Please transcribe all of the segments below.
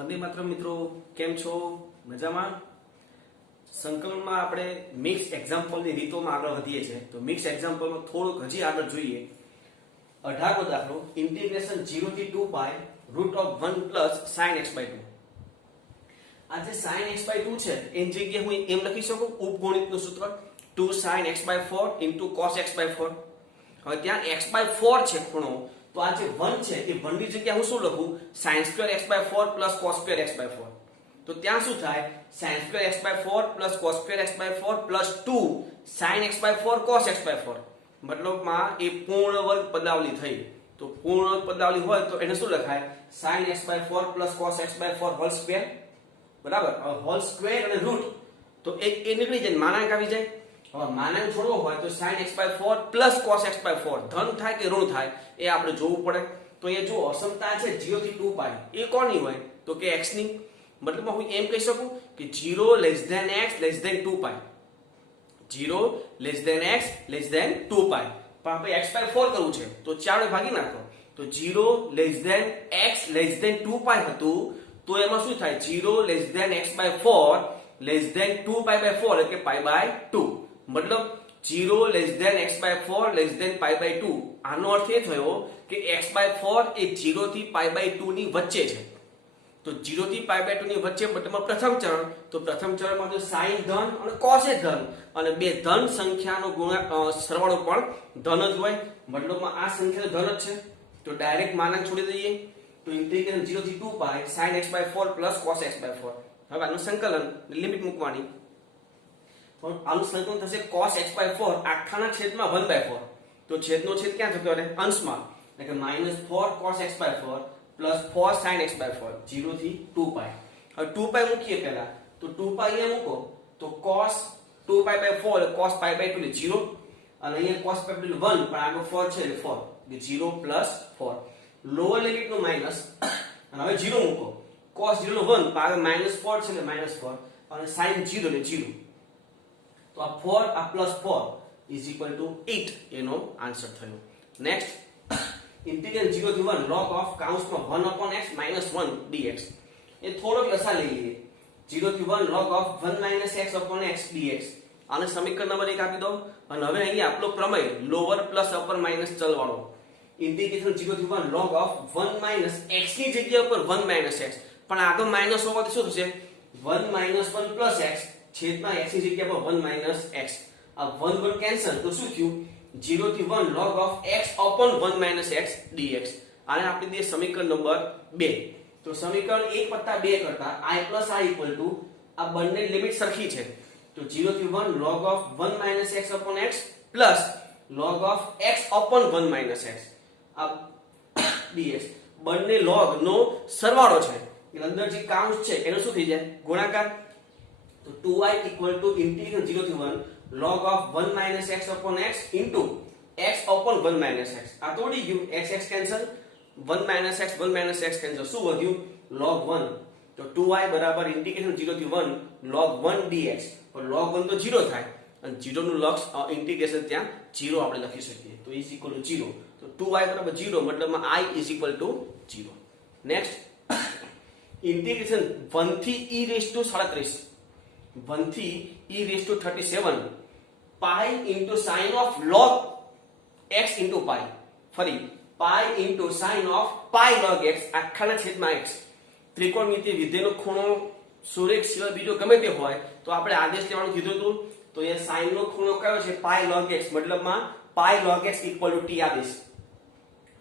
વંદે માતરમ મિત્રો, કેમ છો? મજામાં? સંકલનમાં આપણે મિક્સ એક્ઝામ્પલની રીતોમાં આગળ વધીએ છીએ. તો મિક્સ એક્ઝામ્પલમાં થોડુંક હજી આગળ જોઈએ. 18મો દાખલો, ઇન્ટિગ્રેશન 0 થી 2 pi root of 1 plus sin x/2. આ જે sin x/2 છે એની જગ્યાએ હું એમ લખી શકું ઉપગુણિતનું સૂત્ર 2 sin x/4 cos x/4. હવે ત્યાં x/4 છે ખૂણો, તો આ જે 1 છે એ 1 ની જગ્યાએ હું શું લખું sin2 x/4 cos2 x/4. તો ત્યાં શું થાય sin2 x/4 cos2 x/4 2 sin x/4 cos x/4. મતલબમાં એ પૂર્ણ વર્ગ પદાવલી થઈ. તો પૂર્ણ વર્ગ પદાવલી હોય તો એને શું લખાય sin x/4 cos x/4 whole square. બરાબર. હવે હોલ સ્ક્વેર અને રૂટ તો એ નીકળી જાય, માનાંક આવી જાય. હવે માનાંક છોડવો હોય તો sin x/4 cos x/4 ધન થાય કે ઋણ થાય એ આપણે જોવું પડે. તો એ જો અસમતા છે 0 થી 2 પાઈ એ કોની હોય તો કે x ની. મતલબ હું એમ કહી શકું કે 0 x 2 પાઈ 0 x 2 પાઈ. પણ આપણે x/4 કરવું છે તો 4 ભાગી નાખો તો 0 x 2 પાઈ હતું તો એમાં શું થાય 0 x/4 2 પાઈ 4 એટલે કે પાઈ 2. મતલબ 0 x/4 પાઈ 2. આનો અર્થ એ થયો કે x/4 એ 0 થી પાઈ 2 ની વચ્ચે છે. તો 0 થી પાઈ 2 ની વચ્ચે મતલબ પ્રથમ ચરણ. તો પ્રથમ ચરણમાં તો sin ધન અને cos એ ધન અને બે ધન સંખ્યાનો સરવાળો પણ ધન જ હોય. મતલબમાં આ સંખ્યા ધન જ છે. તો ડાયરેક્ટ માનાંક છોડી દઈએ. તો ઇન્ટિગ્રેશન 0 થી 2 પાઈ sin x/4 cos x/4. હવે આનું સંકલન લિમિટ મૂકવાની. તો આનું સંકલન થશે cos x/4 આખાના છેદમાં 1/4. તો છેદનો છેદ ક્યાં થતો એટલે અંશમાં એટલે કે -4 cos x/4 4 sin x/4 0 થી 2 પાઈ. હવે 2 પાઈ મૂકીએ પહેલા તો 2 પાઈ અહીંયા મૂકો તો cos 2 પાઈ 4 cos પાઈ 2 એટલે 0 અને અહીંયા cos પાઈ 1 પણ આગળ 4 છે એટલે 4 એટલે 0 4. લોઅર લિમિટ નો માઈનસ અને હવે 0 મૂકો cos 0 નો 1 પણ આગળ -4 છે એટલે -4 અને sin 0 એટલે 0. તો આ 4 આ +4 8 એનો આન્સર થયો. નેક્સ્ટ इंटीग्रल 0 થી 1 log of કાઉન્સમાં 1/x - 1 dx. એ થોડોક લસા લઈ લઈએ. 0 થી 1 log of 1 - x/x dx. આને સમીકરણ નંબર 1 આપી દો અને હવે અહીંયા આપણો પ્રમેય લોઅર પ્લસ અપર માઈનસ ચલવાળો. ઇન્ટિગ્રેશન 0 થી 1 log of 1 - x ની જગ્યા ઉપર 1 - x પણ આગળ માઈનસ હોવાથી શું થશે 1 - 1 + x છેદમાં x ની જગ્યા પર 1 - x. આ 1 કેન્સલ તો શું થયું 0 થી 1 log of x upon 1 - x dx. આને આપણે દઈએ સમીકરણ નંબર 2. તો સમીકરણ 1 + 2 કરતા i + i આ બંને લિમિટ સરખી છે. તો 0 થી 1 log of 1 - x upon x plus log of x upon 1 - x આ dx. બંને log નો સરવાળો છે એટલે અંદર જે કાઉન્સ છે એનો શું થઈ જાય ગુણાકાર. તો 2i = integral 0 થી 1 log of 1 - x upon x into x upon 1 - x. આ તો ઉડી ગયું x cancel 1 - x 1 - x cancel શું વધ્યું log 1. તો 2i બરાબર ઇન્ટિગ્રેશન 0 થી 1 log 1 dx. પણ log 1 તો 0 થાય અને 0 નું લક્ષ ઇન્ટિગ્રેશન ત્યાં 0 આપણે લખી શકીએ. તો is equal to 0. તો 2i બરાબર 0 મતલબમાં i is equal to 0. Next integration 1 થી e raised to 37 1 થી e raised to 37 pi into sin of log x into pi. ફરી pi into sin of pi log x આખાના છેદમાં x. ત્રિકોણમિતિય વિધેયનો ખૂણો સુરેખ સિવાય બીજો ગમે તે હોય તો આપણે આદેશ લેવાનું કીધું હતું. તો એ sin નો ખૂણો કયો છે pi log x મતલબમાં pi log x = t આદેશ.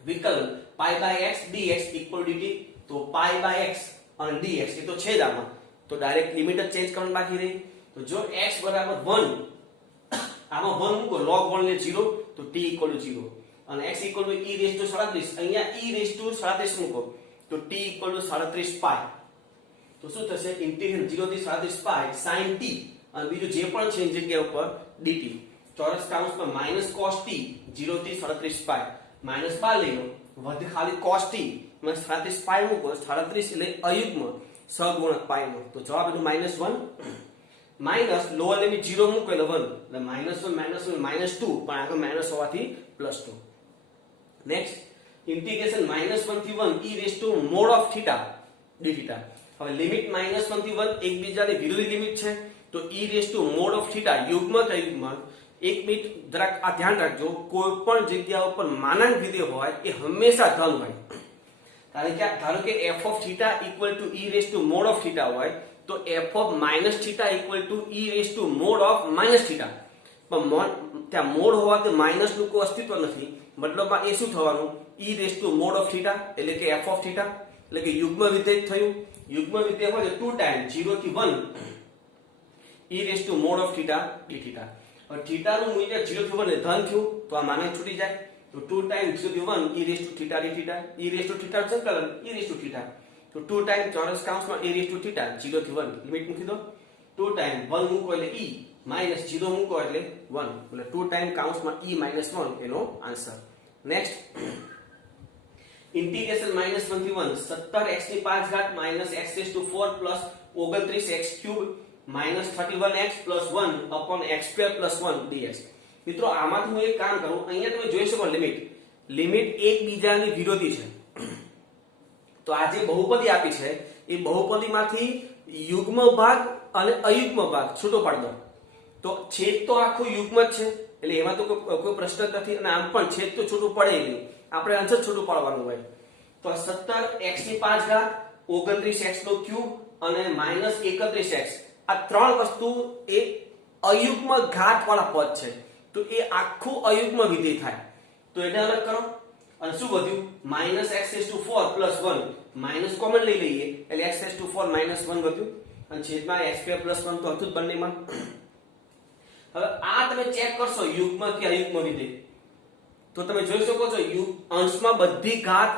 વિકલન pi / x dx = dt. તો pi / x અને dx એ તો છે જ આમાં. તો ડાયરેક્ટ લિમિટ જ ચેન્જ કરવાની બાકી રહી. તો જો x બરાબર 1 આમાં 1 મૂકો log 1 લે 0 તો t = 0 અને x = e raised to 37 અહીંયા e raised to 37 મૂકો તો t = 37 પાઈ. તો શું થશે ઇન્ટિગ્રલ 0 થી 37 પાઈ sin t અને બીજું જે પણ છે એની જગ્યા ઉપર dt. ચોરસ કૌંસમાં -cos t 0 થી 37 પાઈ -12 લઈ લો વધે ખાલી cos t 37 પાઈ મૂકો 37 એટલે અયુગ્મ સહગુણક પાઈ નો. તો જવાબ એનો -1 માઈનસ લોઅર લિમિટ 0 મૂકો એટલે 1 એટલે -1 -2 પણ આગળ માઈનસ હોવાથી +2. નેક્સ્ટ integration -1 થી 1 e raised to mod of theta d theta. હવે લિમિટ -1 થી 1 એકબીજાની વિરુદ્ધ લિમિટ છે, તો e raise to mode of theta યુગ્મ કે યુગ્મ, એક મિનિટ જરાક આ ધ્યાન રાખજો, કોઈ પણ જગ્યા ઉપર માનાંક વિધેય હોય એ હંમેશા ધન હોય, કારણ કે ધારો કે f of theta equal to e raise to mode of theta હોય તો f of minus theta equal to e raise to mode of minus theta, પણ ત્યાં મોડ હોવાથી માઇનસ નું કોઈ અસ્તિત્વ નથી, મતલબમાં એ શું થવાનું, e raise to mode of theta એટલે કે f ઓફ થીટા, એટલે કે યુગ્મ વિધેય થયું, યુગ્મ વિધેય હોય તો 2 ટાઈમ 0 થી 1 e raise to mode of theta d theta, હવે થીટા નું મૂલ્ય 0 થી 1 ધન થયું તો આ માનાંક છૂટી જાય, તો 2 ટાઈમ 0 થી 1 e raise to theta d theta, e raise to theta સંકલન e રેસ ટુ થીટા, તો 2 ટાઈમ ચોરસ કૌંસમાં e રેસ ટુ થીટા 0 થી 1 લિમિટ મૂકી દો, 2 ટાઈમ 1 મૂકો એટલે e માઈનસ 0 મૂકો એટલે 1, એટલે 2 ટાઈમ કૌંસમાં e માઈનસ 1 એનો આન્સર. નેક્સ્ટ ઇન્ટિગ્રેશન -1 થી 1 17x ની 5 ઘાત minus x raise to 4 plus 29x cube minus 31x plus 1 upon x square plus 1 dx. મિત્રો આમાંથી હું એક કામ કરું, અહીંયા તમે જોઈ શકો લિમિટ એકબીજાની વિરોધી છે, તો આ જે બહુપદી આપી છે એ બહુપદીમાંથી યુગ્મ ભાગ અને અયુગ્મ ભાગ છૂટો પાડી દો, તો છેદ તો આખું યુગ્મ જ છે એટલે એમાં તો કોઈ પ્રશ્ન જ નથી, અને આમ પણ છેદ તો છૂટું પડે નહીં, આપણે આન્સર છૂટું પાડવાનું હોય, તો 17x ની 5 ઘાત 29x નો ક્યુબ અને માઈનસ 31x આ ત્રણ વસ્તુ એ અયુગ્મ ઘાત વાળા પદ છે, તો એ આખું અયુગ્મ વિધેય થાય, તો એને અલગ કરો, અને શું વધ્યું -x⁴ + 1 માઈનસ કોમન લઈ લઈએ એટલે x⁴ - 1 વધ્યું, અને છેદમાં x² + 1 તો હતું જ બંનેમાં. હવે આ તમે ચેક કરશો યુગ્મ કે અયુગ્મ વિધેય, તો તમે જોઈ શકો છો અંશમાં બધી ઘાત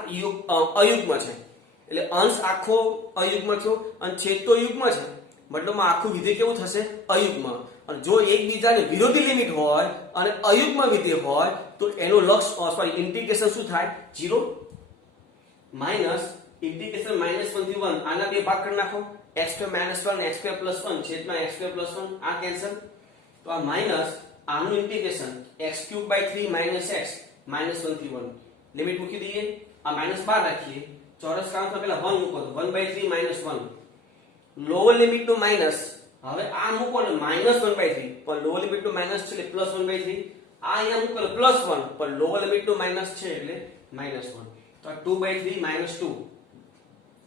અયુગ્મ છે, એટલે અંશ આખો અયુગ્મ થયો અને છેદ તો યુગ્મ છે, મતલબમાં આખું વિધેય કેવું થશે, અયુગ્મ. અને જો એકબીજાની વિરોધી લિમિટ હોય અને અયુગ્મ વિધેય હોય તો એનું લક્ષ ઇન્ટિગ્રેશન શું થાય, 0 માઈનસ ઇન્ટિગ્રેશન -1 થી 1 આના બે ભાગ કરી નાખો, x² - 1 x² + 1 છેદમાં x² + 1 આ કેન્સલ, તો આ માઈનસ આનું ઇન્ટિગ્રેશન x³/3 - x -1 થી 1 લિમિટ મૂકી દઈએ, આ માઈનસ બહાર રાખીએ, ચોરસ કૌંસમાં પહેલા 1 મૂકો તો 1/3 - 1, લોઅર લિમિટ નું માઈનસ, હવે આ મૂકો ને -1/3 પણ લોઅર લિમિટ નું માઈનસ છે એટલે +1/3, આ અહીંયા મૂકો +1 પણ લોઅર લિમિટ નું માઈનસ છે એટલે -1, તો આ 2/3 - 2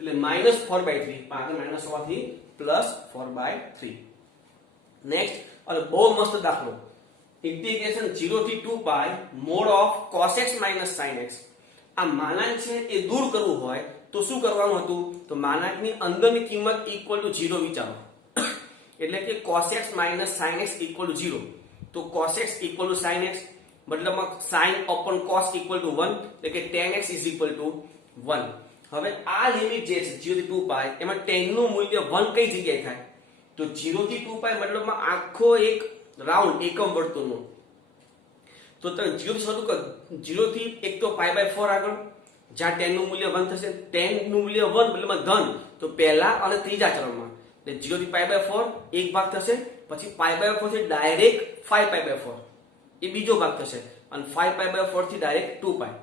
એટલે -4/3, પણ આગળ માઈનસ હોવાથી +4/3. નેક્સ્ટ અને બહુ મસ્ત દાખલો, ઇન્ટિગ્રેશન 0 થી 2 pi mod of cos x - sin x, આ માનાંક છે એ દૂર કરવું હોય તો શું કરવાનું હતું, તો માનાંકની અંદરની કિંમત ઇક્વલ ટુ 0 વિચારો, એટલે કે cos x - sin x equal to 0, તો cos x equal to sin x, મતલબમાં sin upon cos equal to 1, એટલે કે tan x is equal to 1. હવે આ લિમિટ જે છે 0 થી 2 પાઈ એમાં tan નું મૂલ્ય 1 કઈ જગ્યાએ થાય, તો 0 થી 2 પાઈ મતલબમાં આખો એક રાઉન્ડ એકમ વર્તુળનો, તો તમે 0 થી શરૂ કરો, 0 થી એક તો π/4 આગળ, જ્યાં tan નું મૂલ્ય 1 થશે, tan નું મૂલ્ય 1 મતલબમાં ધન, તો પહેલા અને ત્રીજા ચરણમાં, એટલે 0 થી π/4 એક ભાગ થશે, પછી π/4 થી ડાયરેક્ટ 5π/4 એ બીજો ભાગ થશે, અને 5π/4 થી ડાયરેક્ટ 2 પાઈ,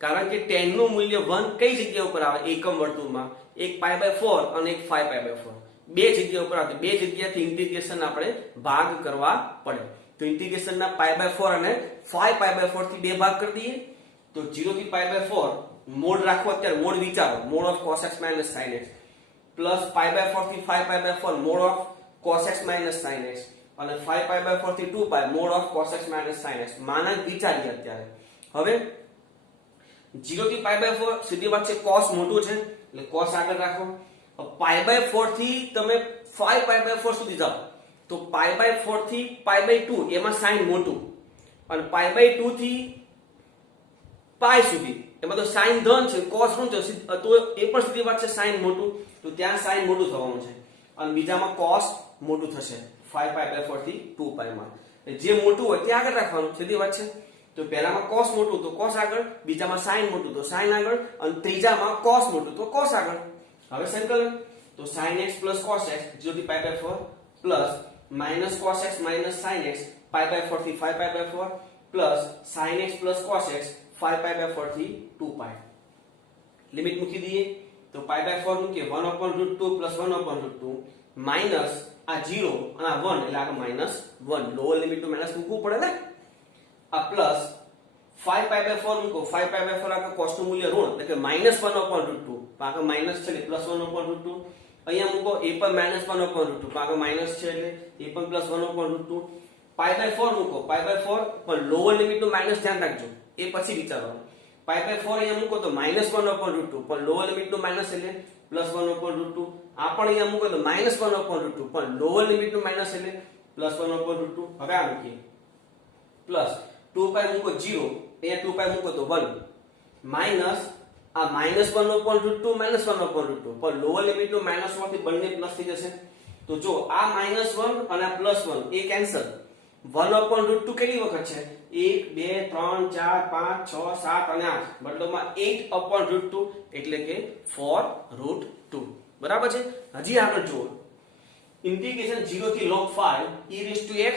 કારણ કે tan નું મૂલ્ય 1 કઈ જગ્યા ઉપર આવે એકમ વર્તુળમાં, એક π/4 અને એક 5π/4 બે જગ્યા ઉપર આવે, બે જગ્યાથી ઇન્ટિગ્રેશન આપણે ભાગ કરવા પડે, તો ઇન્ટિગ્રેશનના π/4 અને 5π/4 થી બે ભાગ કરી દઈએ, તો 0 થી π/4 મોડ રાખો, અત્યારે મોડ વિચારો, mod of cos x - sin x plus π/4 થી 5π/4 mod of cos x - sin x, અને 5π/4 થી 2 pi mod of cos x - sin x, માનાંક વિચારીએ અત્યારે. હવે 0 થી π/4 સીધી વાત છે, cos મોટું છે એટલે cos આગળ રાખો, π/4 થી તમે 5π/4 સુધી જાઓ તો π/4 થી π/2 એમાં sin મોટું, અને π/2 થી પાઈ સુધી એમાં તો sin ધન છે, cos શું છે તો એ પણ સીધી વાત છે sin મોટું, તો ત્યાં sin મોટું થવાનું છે, અને બીજામાં cos મોટું થશે 5π/4 થી 2 પાઈ માં, જે મોટું હોય તે આગળ રાખવાનું, સીધી વાત છે, તો પહેલામાં cos મોટું તો cos આગળ, બીજામાં sin મોટું તો sin આગળ, અને ત્રીજામાં cos મોટું તો cos આગળ. હવે સંકલન, તો sin x + cos x 0 થી π/4 plus -cos x - sin x π/4 થી 5π/4 plus sin x + cos x 5π/4 થી 2 પાઈ, લિમિટ મૂકી દઈએ, તો π/4 મૂકીએ 1/√2 + 1/√2 માઈનસ આ 0 અને આ 1 એટલે આગળ -1 લોઅર લિમિટ નું માઈનસ મૂકવું પડે ને આ પ્લસ 5π/4 મૂકો 5π/4 આગળ કોસ નું મૂલ્ય ઋણ એટલે કે -1/√2 આગળ માઈનસ છે એટલે +1/√2 અહીંયા મૂકો એ પણ -1/√2 આગળ માઈનસ છે એટલે એ પણ +1/√2 π/4 મૂકો π/4 પણ લોઅર લિમિટ નું માઈનસ ધ્યાન રાખજો એ પછી વિચારવાનું π/4 અહીંયા મૂકો તો -1/√2 પણ લોઅર લિમિટ નું માઈનસ એટલે +1/√2 આ પણ અહીંયા મૂકો તો -1/√2 પણ લોઅર લિમિટ નું માઈનસ એટલે +1/√2 હવે આ મૂકીએ પ્લસ 2π મૂકો 0 અહીંયા 2π મૂકો તો 1 માઈનસ આ -1/√2 -1/√2 પણ લોઅર લિમિટ નું માઈનસ માંથી બંને પ્લસ થઈ જશે તો જો આ -1 અને આ +1 એ કેન્સલ 1/√2 કેટલી વખત છે 1 2 3 4 5 6 7 અને 8 મતલબમાં 8/√2 એટલે કે 4√2 બરાબર છે હજી આગળ જુઓ ઇન્ટિગ્રેશન 0 થી log 5 e⁻x √e⁻x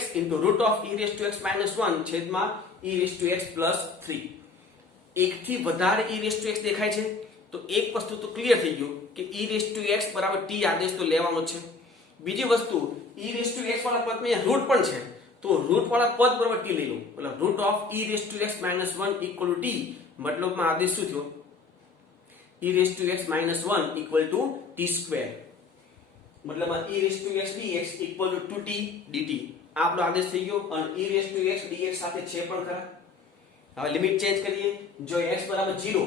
- 1 છેદમાં e⁻x + 3 એક થી વધારે e⁻x દેખાય છે તો એક વસ્તુ તો ક્લિયર થઈ ગયું કે e⁻x બરાબર t આદેશ તો લેવાનો છે બીજી વસ્તુ e⁻x વાળા પદમાં રૂટ પણ છે તો રૂટ વાળા પદ બરાબર t લઈ લો મતલબ √e⁻x - 1 = t મતલબમાં આદેશ શું થયો e⁻x - 1 = t². મતલબમાં e⁻x dx = 2t dt આ આપણો આદેશ થઈ ગયો અને e⁻x dx સાથે છે પણ ખરા હવે લિમિટ ચેન્જ કરીએ જો x = 0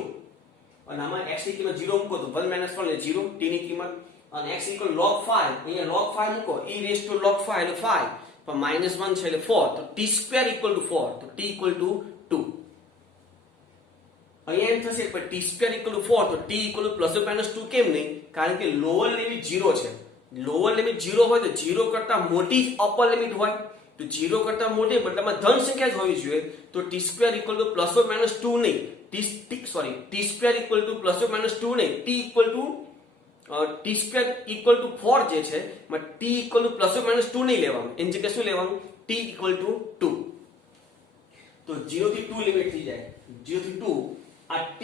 અને આમાં x ની કિંમત 0 મૂકો તો 1 - 1 એટલે 0 t ની કિંમત અને x = log 5 અહીંયા log 5 મૂકો e⁻log 5 એટલે 5 પણ -1 છે એટલે 4 તો t² = 4 તો t = 2 અહીંયા એમ થશે પણ t² = 4 તો t = ±2 કેમ નહીં કારણ કે લોઅર લિમિટ 0 છે લોઅર લિમિટ 0 હોય તો 0 કરતા મોટી જ અપર લિમિટ હોય તો 0 કરતા મોટી મતલબમાં ધન સંખ્યા જ હોવી જોઈએ તો t² = ±2 નહીં t² = ±2 નહીં t² = 4 જે છે માં t = ±2 નહીં લેવાનું એની જગ્યાએ શું લેવાનું t = 2 તો 0 થી 2 લિમિટ થઈ જાય 0 થી 2 આ t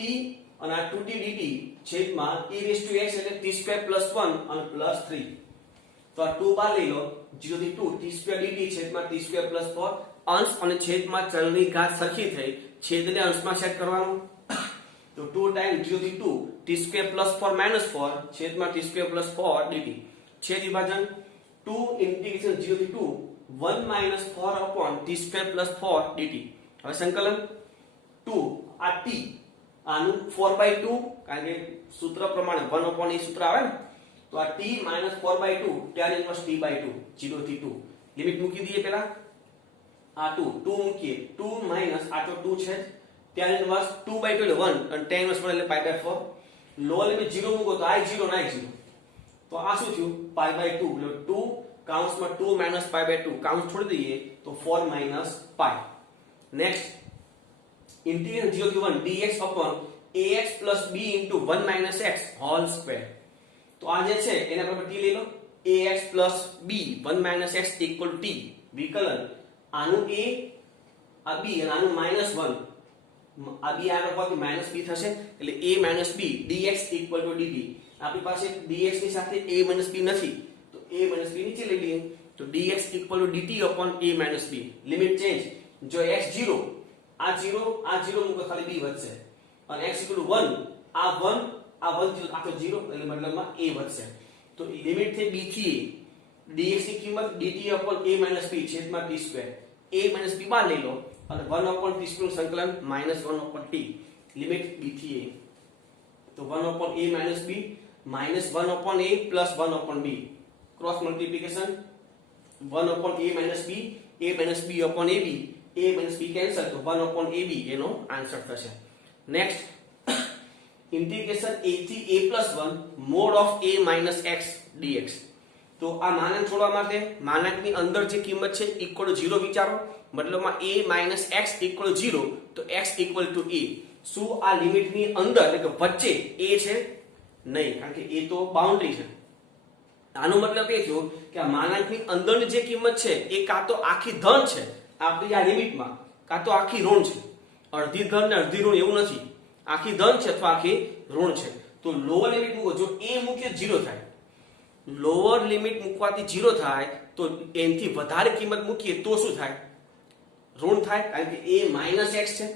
અને આ 2t dt છેદમાં e⁻x એટલે t² + 1 અને +3 તો આ 2 બાર લઈ લો 0 થી 2 t² dt છેદમાં t² + 4 અંશ અને છેદમાં ચલની ઘાત સરખી થઈ છેદને અંશમાં સેટ કરવાનું તો 2 ટાઈમ 0 થી 2 t² + 4 - 4 છેદમાં t² + 4 dt છેદ વિભાજન 2 ઇન્ટિગ્રેશન 0 થી 2 1 - 4 t² + 4 dt હવે સંકલન 2 આ t આનું 4/2 કારણ કે સૂત્ર પ્રમાણે 1/e સૂત્ર આવે ને તો આ t - 4/2 tan ઇન્વર્સ t/2 0 થી 2 લિમિટ મૂકી દઈએ પહેલા આ 2 મૂકીએ 2 - આ તો 2 છે tan ઇન્વર્સ 2/2 એટલે 1 અને tan ઇન્વર્સ 1 એટલે π/4 લોઅર લિમિટ 0 મૂકો તો i0 ના i0 તો આ શું થયું π/2 એટલે 2 કૌંસમાં 2 - π/2 કૌંસ છોડી દઈએ તો 4 - π next integral 0 to 1 dx upon ax plus b into 1 minus x whole square તો આ જે છે એના બરાબર t લઈ લો ax plus b 1 minus x equal to t વિકલન આનું a આ b અને આનું -1 આ b આગળ હોવાથી -b થશે એટલે a - b dx equal to dt આપણી પાસે dx ની સાથે a - b નથી તો a - b નીચે લઈ લઈએ તો dx equal to dt upon a - b limit change જો x 0 આ 0 મૂકો ખાલી b વધશે અને x = 1 આ 1 આ 1 આ તો 0 એટલે મતલબમાં a વધશે તો લિમિટ થઈ b થી a dx ની કિંમત dt upon a - b છેદમાં t² a - b બાર લઈ લો અને 1/t² સંકલન -1/t લિમિટ b થી a તો 1/a - b -1/a + 1/b cross multiplication 1/a - b a - b upon ab a - b cancel તો 1/ab એનો આન્સર થશે નેક્સ્ટ ઇન્ટિગ્રેશન a થી a + 1 mod of a - x dx તો આ માનાંક છોડવા માટે માનાંકની અંદર જે કિંમત છે = 0 વિચારો મતલબમાં a - x = 0 તો x = a શું આ લિમિટની અંદર એટલે કે વચ્ચે a છે નહીં કારણ કે a તો બાઉન્ડ્રી છે આનો મતલબ એ થયો કે આ માનાંકની અંદરની જે કિંમત છે એ કાં તો આખી ધન છે આપણી આ લિમિટમાં કાં તો આખી ઋણ છે અડધી ધન ને અડધી ઋણ એવું નથી આખી ધન છે અથવા આખી ઋણ છે તો લોઅર લિમિટ મૂકો, જો a મૂકીએ 0 થાય, લોઅર લિમિટ મૂકવાથી 0 થાય, તો એનથી વધારે કિંમત મૂકીએ તો શું થાય? ઋણ થાય, કારણ કે a માઇનસ x છે,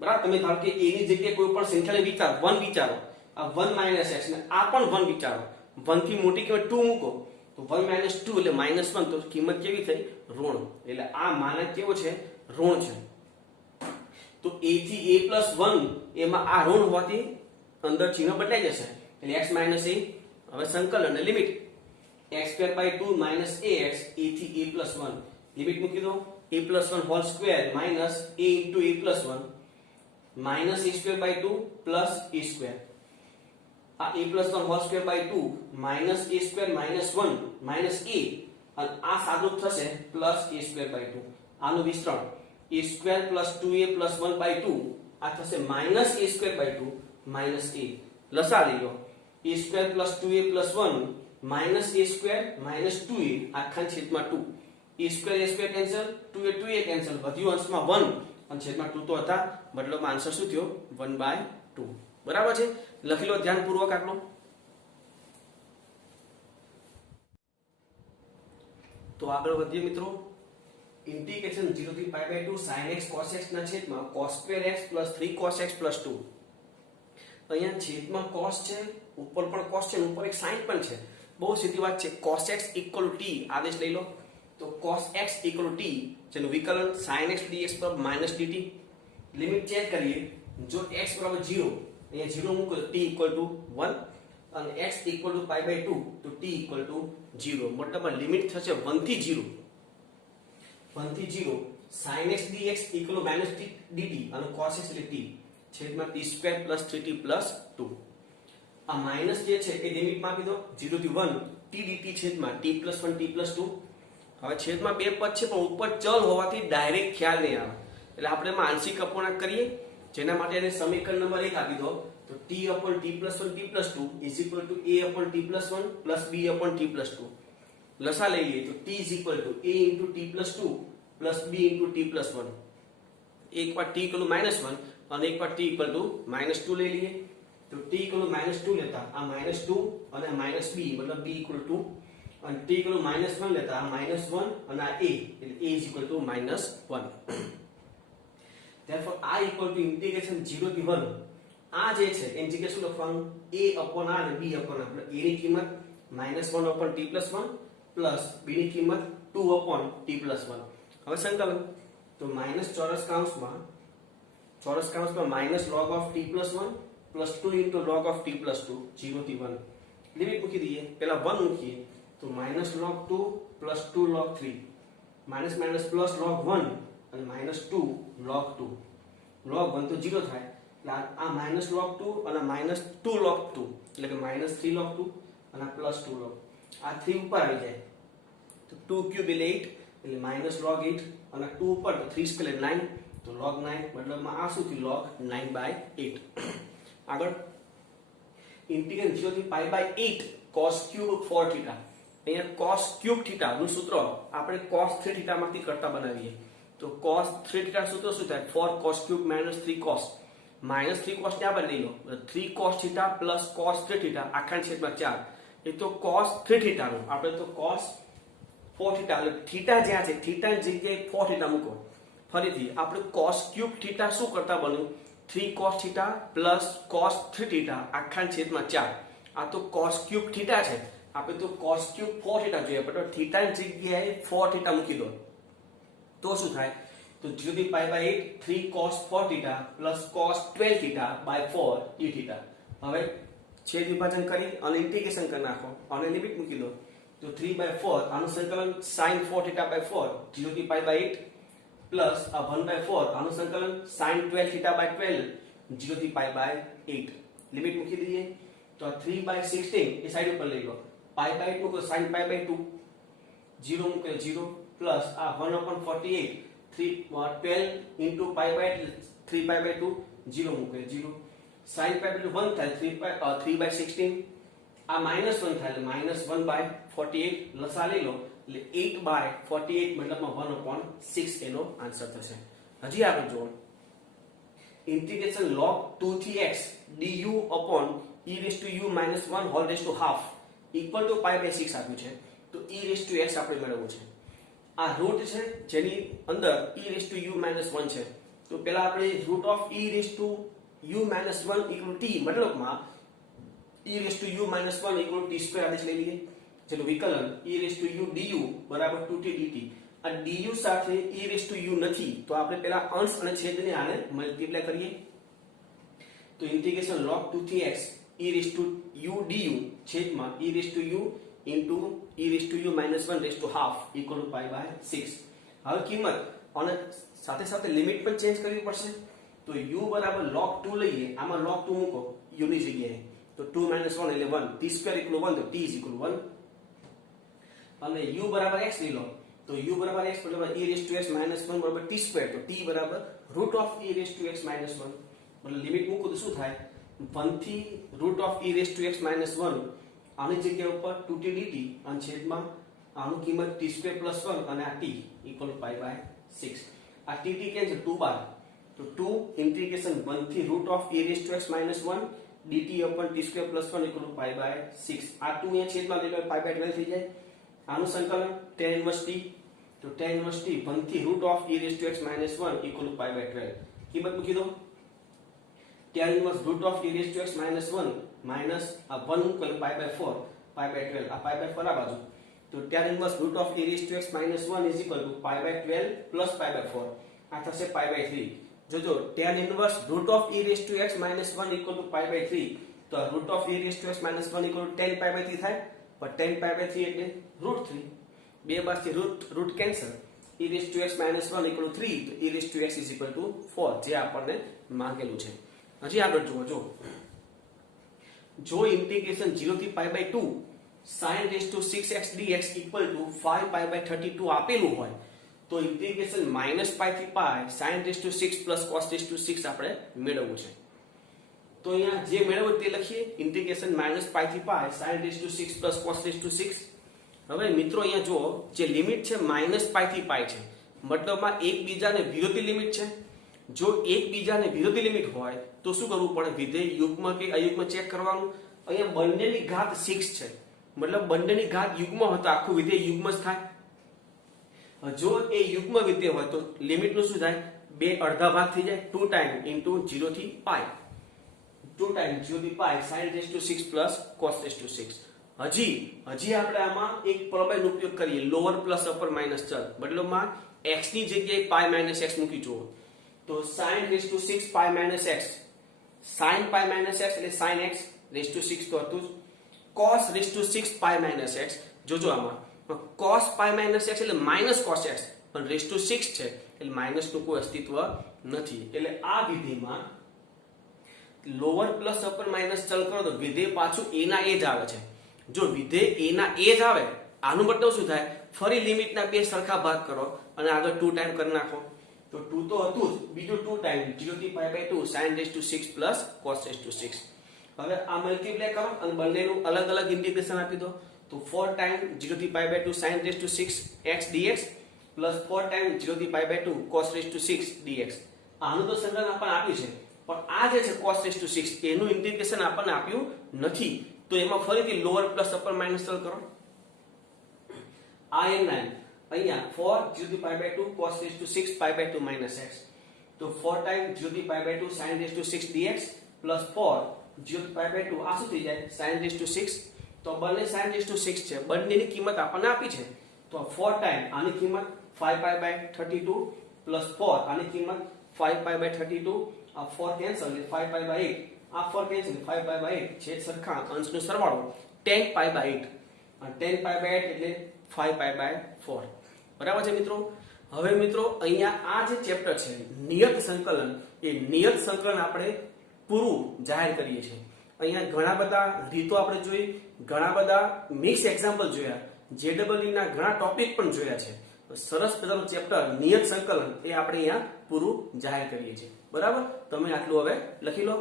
બરાબર. તમે ધારો કે a ની જગ્યાએ કોઈ પણ સંખ્યાને વિચારો, 1 વિચારો, આ 1 માઇનસ x ને આ પણ 1 વિચારો, 1 થી મોટી કિંમત 2 મૂકો તો 1 માઇનસ 2 એટલે માઇનસ 1, તો કિંમત કેવી થઈ? ઋણ. એટલે આ માનક કેવો છે? ઋણ છે. તો a થી a plus 1 એમાં આ ઋણ હોવાથી અંદર ચિહ્ન બદલાઈ જશે, એટલે x minus a. હવે સંકલન અને limit x square by 2 minus ax, a થી a plus 1 લિમિટ મૂકી દો, a plus 1 whole square minus a into a plus 1 minus a square by 2 plus a square. આ a plus 1 whole square by 2 minus a square minus 1 minus a, અને આ સાદું થશે plus a square by 2. આનું વિસ્તરણ a square plus 2a plus 1 by 2 આ થશે minus a square by 2 minus a. લસા લઈ લો, a square plus 2a plus 1 minus a square minus 2a આખા છેદમાં 2. a square cancel, 2a cancel, વધ્યું અંશમાં 1 અને છેદમાં 2 તો હતા, મતલબ આન્સર શું થયો? 1/2. બરાબર છે. લખી લો ધ્યાનપૂર્વક આટલો. તો આગળ વધીએ મિત્રો. ઇન્ટિગ્રેશન 0 થી પાઈ by 2 sin x cos x ના છેદમાં cos square x plus 3 cos x plus 2. અહીંયા છેદમાં cos છે, ઉપર પણ cos છે, ઉપર એક sin પણ છે. બહુ સીધી વાત છે. cos x = t આદેશ લઈ લો, તો cos x = t, જેનું વિકલન sin x dx પર minus dt. લિમિટ ચેક કરીએ, જો x બરાબર 0, અહીંયા 0 મૂકો તો t = 1, અને x = પાઈ બાય 2 તો t = 0. મતલબ લિમિટ થશે 1 થી 0, 1 થી 0 sin x dx = minus dt, અને cos x એટલે t છેદમાં t square plus 3t plus 2. આ માઈનસ જે છે એ લિમિટમાં આપી દો, 0 થી 1 t dt છેદમાં t plus 1 t plus 2. હવે છેદમાં બે પદ છે પણ ઉપર ચલ હોવાથી ડાયરેક્ટ ખ્યાલ નહીં આવે, એટલે આપણે એમાં આંશિક અપૂર્ણાંક કરીએ, જેના માટે એને સમીકરણ નંબર 1 આપી દો, તો t upon t plus 1 t plus 2 is equal to a upon t plus 1 plus b upon t plus 2. લસા લઈ લઈએ તો t is equal to a into t plus 2 plus b into t plus 1. એક વાર t = -1 અને એક વાર t = -2 લઈ લઈએ, તો t = -2 લેતા આ -2 અને -b મતલબ b = 2, અને t = -1 લેતા આ -1 અને આ a, એટલે a is equal to -1. therefore I equal to integration 0 થી 1. આ જે છે એની જગ્યાએ શું લખવાનું? a upon r અને b upon r. a ની કિંમત -1 upon t plus 1 plus b ની કિંમત 2 upon t plus 1. હવે સંકલન, તો માઈનસ ચોરસ કાઉંસમાં minus log of t plus 1 plus 2 into log of t plus 2, 0 થી 1. લિમિટ મૂકી દઈએ, પહેલા 1 મૂકીએ તો minus log 2 plus 2 log 3 minus minus plus log 1 અને minus 2 log 2. log 1 તો 0 થાય, એટલે આ minus log 2 અને minus 2 log 2, એટલે કે minus 3 log 2 અને plus 2 log. આ 3 ઉપર આવી જાય તો 2 cube એટલે 8, એટલે minus log 8, અને 2 ઉપર તો 3 square એટલે 9, તો log 9, મતલબમાં આ શું થયું? log 9/8. આગળ ઇન્ટિગ્રલ 0 થી પાઈ બાય 8 cos cube 4 θ. અહીંયા cos cube θ નું સૂત્ર આપણે cos 3 θ માંથી કરતા બનાવીએ, તો cos 3 θ સૂત્ર શું થાય? 4 cos cube minus 3 cos, minus 3 cos ને આપણે લઈ લો, 3 cos θ plus cos 3 θ આખા છેદમાં 4. એ તો cos 3 θ નું, આપણે તો cos 4 θ, એટલે θ જ્યાં છે θ ની જગ્યાએ 4 θ મૂકો. ફરીથી આપણે cos cube θ શું કરતા બન્યું? 3 cos θ plus cos 3 θ આખા છેદમાં 4. આ તો cos cube θ છે, આપણે તો cos cube 4 θ જોઈએ, પણ θ ની જગ્યાએ 4 θ મૂકી દો તો શું થાય? તો 0 થી pi by 8 3 cos 4 θ plus cos 12 θ by 4 dθ. હવે છેદ વિભાજન કરી અને ઇન્ટિગ્રેશન કરી નાખો અને લિમિટ મૂકી દો, તો 3/4 આનું સંકલન sin 4 θ by 4, 0 થી પાઈ બાય 8 પ્લસ આ 1/4 આનું સંકલન sin 12 θ by 12, 0 થી પાઈ બાય 8. લિમિટ મૂકી દઈએ તો આ 3/16 એ સાઈડ ઉપર લઈ લો, પાઈ બાય 2 તો sin પાઈ બાય 2, 0 મૂકે 0 પ્લસ આ 1/48 12 into pi by 3 pi by 2, 0 મૂકે 0, sin પાઈ બાય 1 થાય 3/16, આ -1 થાય એટલે -1/48. લસા લઈ લો એટલે 8/48 મતલબમાં 1/6 એનો આન્સર થશે. હજી આગળ જુઓ, ઇન્ટિગ્રેશન log 2 થી x du upon e⁻1 whole raise to half equal to π/6 આપ્યું છે. તો e⁻x આપણે મેળવવું છે. આ રૂટ છે જેની અંદર e⁻1 છે. તો પહેલા આપણે રૂટ ઓફ e⁻1 t મતલબમાં e⁻1 t² આદેશ લઈ લઈએ. ચલો વિકલન e⁻du બરાબર 2t dt. આ du સાથે e⁻u નથી તો આપણે પહેલા અંશ અને છેદને આને મલ્ટીપ્લાય કરીએ. તો integration log 2 x e⁻u du છેદમાં e⁻u into e⁻1 raised to half equal to π/6. હવે કિંમત અને સાથે સાથે લિમિટ પણ ચેન્જ કરવી પડશે. તો u બરાબર log 2 લઈએ, આમાં log 2 મૂકો u ની જગ્યાએ. તો 2 - 1 એટલે 1, t² = 1 તો t = 1. અને u બરાબર x લઈ લો. તો u બરાબર x મતલબ e⁻x - 1 બરાબર t². તો t બરાબર √e⁻x - 1 મતલબ લિમિટ મૂકો તો શું થાય? 1 થી √e⁻x - 1 આની જગ્યા ઉપર 2t dt અને છેદમાં આનું કિંમત t² + 1 અને આ t = π/6. આ t કેન્સલ 2 બાર. તો 2 ઇન્ટિગ્રેશન 1 થી √e⁻x - 1 dt upon t² + 1 = π/6. આ 2 અહીંયા છેદમાં લઈ લો π/12 થઈ જાય. આનું સંકલન tan inverse t. તો tan inverse t 1 થી √e⁻x - 1 = π/12. કિંમત મૂકી દો. tan inverse √e⁻x - 1 minus આ 1 મૂકેલ π/4 π/12 આ π/4 આ બાજુ. તો tan inverse √e⁻x - 1 = π/12 plus π/4 આ થશે π/3. જોજો tan inverse √e⁻x - 1 = π/3 તો √e⁻x - 1 = tan π/3 થાય. પણ tan π/3 એટલે √3. બે બાજુથી રૂટ કેન્સલ. e⁻x - 1 = 3 તો e⁻x = 4 જે આપણને માંગેલું છે. હજી આગળ જુઓ. જો ઇન્ટિગ્રેશન 0 થી π/2 sin⁻6x dx = 5π/32 આપેલું હોય તો ઇન્ટિગ્રેશન -π થી π sin⁻6 + cos⁻6 આપણે મેળવવું છે. તો અહીંયા જે મેળવ્યું તે લખીએ. ઇન્ટિગ્રેશન -π થી π sin⁻6 + cos⁻6. હવે મિત્રો અહીંયા જો જે લિમિટ છે -π થી π છે મતલબમાં એકબીજાને વિરોધી લિમિટ છે. જો એકબીજાને વિરોધી લિમિટ હોય તો શું કરવું પડે? વિધેય યુગ્મ કે અયુગ્મ ચેક કરવાનું. અહીંયા બંનેની ઘાત 6 છે મતલબ બંનેની ઘાત યુગ્મ હોય તો આખું વિધેય યુગ્મ જ થાય. જો એ યુગ્મ વિધેય હોય તો લિમિટ નું શું થાય? બે અડધા ભાગ થઈ જાય. 2 ટાઈમ ઇન્ટુ 0 થી π 2 ટાઈમ 0 થી π sin⁻6 + cos⁻6. હજી આપણે આમાં એક પ્રમેયનો ઉપયોગ કરીએ. લોઅર પ્લસ અપર માઈનસ ચલ મતલબમાં x ની જગ્યાએ π - x મૂકી જુઓ. તો sin⁻6 π - x sin π - x એટલે sin x ⁻6 તો હતું જ. cos⁻6 π - x જોજો આમાં cos π - x એટલે -cos x પણ ⁻6 છે એટલે માઈનસ નું કોઈ અસ્તિત્વ નથી. એટલે આ વિધેયમાં લોઅર પ્લસ અપર માઈનસ ચલ કરો તો વિધેય પાછું a ના a જ આવે છે. જો વિધેય a ના a જ આવે આનું મતલબ શું થાય? ફરી લિમિટના બે સરખા ભાગ કરો અને આગળ 2 ટાઈમ કરી નાખો. તો 2 તો હતું જ, બીજું 2 ટાઈમ 0 થી π/2 sin⁻6 + cos⁻6. હવે આ મલ્ટીપ્લાય કરો અને બંનેનું અલગ અલગ ઇન્ટિગ્રેશન આપી દો. તો 4 ટાઈમ 0 થી π/2 sin⁻6 x dx + 4 ટાઈમ 0 થી π/2 cos⁻6 dx. આનું તો સંકલન આપણને આપ્યું છે પણ આ જે છે cos⁻6 એનું ઇન્ટિગ્રેશન આપણને આપ્યું નથી. તો એમાં ફરીથી લોઅર પ્લસ અપર માઈનસ ચલ કરો. આ n9 અહીંયા 4 0 થી π/2 cos⁻6 π/2 - x. તો 4 ટાઈમ 0 થી π/2 sin⁻6 dx + 4 0 થી π/2 આ શું થઈ જાય? sin⁻6. તો બંને sin⁻6 છે, બંનેની કિંમત આપણને આપી છે. તો 4 ટાઈમ આની કિંમત 5π/32 + 4 આની કિંમત 5π/32 આ 4 કેન્સલ એટલે 5π/8 આ 4 કેન્સલ 5π/8 છેદ સરખા અંશનો સરવાળો 10π/8 અને 10π/8 એટલે 5π/4. બરાબર છે મિત્રો. હવે મિત્રો અહીંયા આ જે ચેપ્ટર છે નિયત સંકલન એ નિયત સંકલન આપણે પૂરું જાહેર કરીએ છીએ. અહીંયા ઘણા બધા રીતો આપણે જોઈ, ઘણા બધા મિક્સ એક્ઝામ્પલ જોયા, JEE ના ઘણા ટોપિક પણ જોયા છે. સરસ મજાનું ચેપ્ટર નિયત સંકલન એ આપણે અહીંયા પૂરું જાહેર કરીએ છીએ. બરાબર, તમે આટલું હવે લખી લો.